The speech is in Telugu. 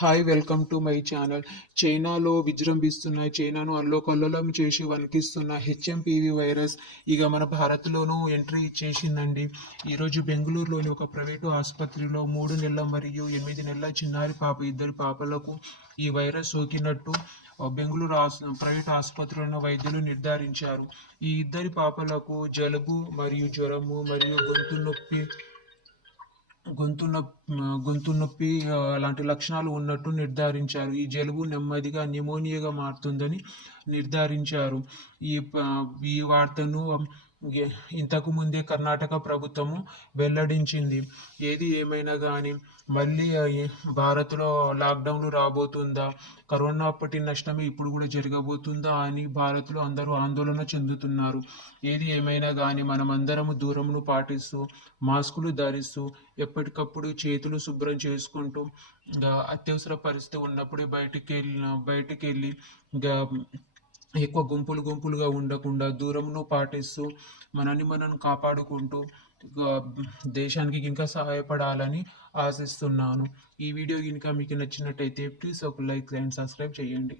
Hi welcome to my channel చైనాలో విజృంభిస్తున్న చైనాను అల్లోకల్లోలం చేసి వణికిస్తున్న హెచ్ఎంపివి వైరస్ ఇక మన భారత్లోనూ ఎంట్రీ ఇచ్చేసిందండి. ఈరోజు బెంగళూరులోని ఒక ప్రైవేటు ఆసుపత్రిలో మూడు నెలల మరియు ఎనిమిది నెలల చిన్నారి పాప ఇద్దరు పాపలకు ఈ వైరస్ సోకినట్టు బెంగళూరు ఆస్ ప్రైవేట్ ఆసుపత్రిలో వైద్యులు నిర్ధారించారు. ఈ ఇద్దరి పాపలకు జలుబు మరియు జ్వరము మరియు గొంతు నొప్పి గొంతు నొప్పి గొంతు నొప్పి లాంటి అలాంటి లక్షణాలు ఉన్నట్టు నిర్ధారించారు. ఈ జలుబు నెమ్మదిగా న్యూమోనియాగా మారుతుందని నిర్ధారించారు. ఈ ఈ వార్తను ఇంతకుముందే ఇంతకు ముందే కర్ణాటక ప్రభుత్వము వెల్లడించింది. ఏది ఏమైనా కానీ మళ్ళీ భారత్లో లాక్డౌన్లు రాబోతుందా? కరోనా అప్పటి నష్టమే ఇప్పుడు కూడా జరగబోతుందా అని భారత్లో అందరూ ఆందోళన చెందుతున్నారు. ఏది ఏమైనా కానీ మనమందరము దూరమును పాటిస్తూ మాస్కులు ధరిస్తూ ఎప్పటికప్పుడు చేతులు శుభ్రం చేసుకుంటూ అత్యవసర పరిస్థితి ఉన్నప్పుడే బయటికి వెళ్ళిన బయటికి వెళ్ళి ఇంకా ఎక్కువ గుంపులు గుంపులుగా ఉండకుండా దూరంను పాటిస్తూ మనని మనం కాపాడుకుంటూ దేశానికి ఇంకా సహాయపడాలని ఆశిస్తున్నాను. ఈ వీడియో కనుక మీకు నచ్చినట్టయితే ప్లీజ్ ఒక లైక్ అండ్ సబ్స్క్రైబ్ చేయండి.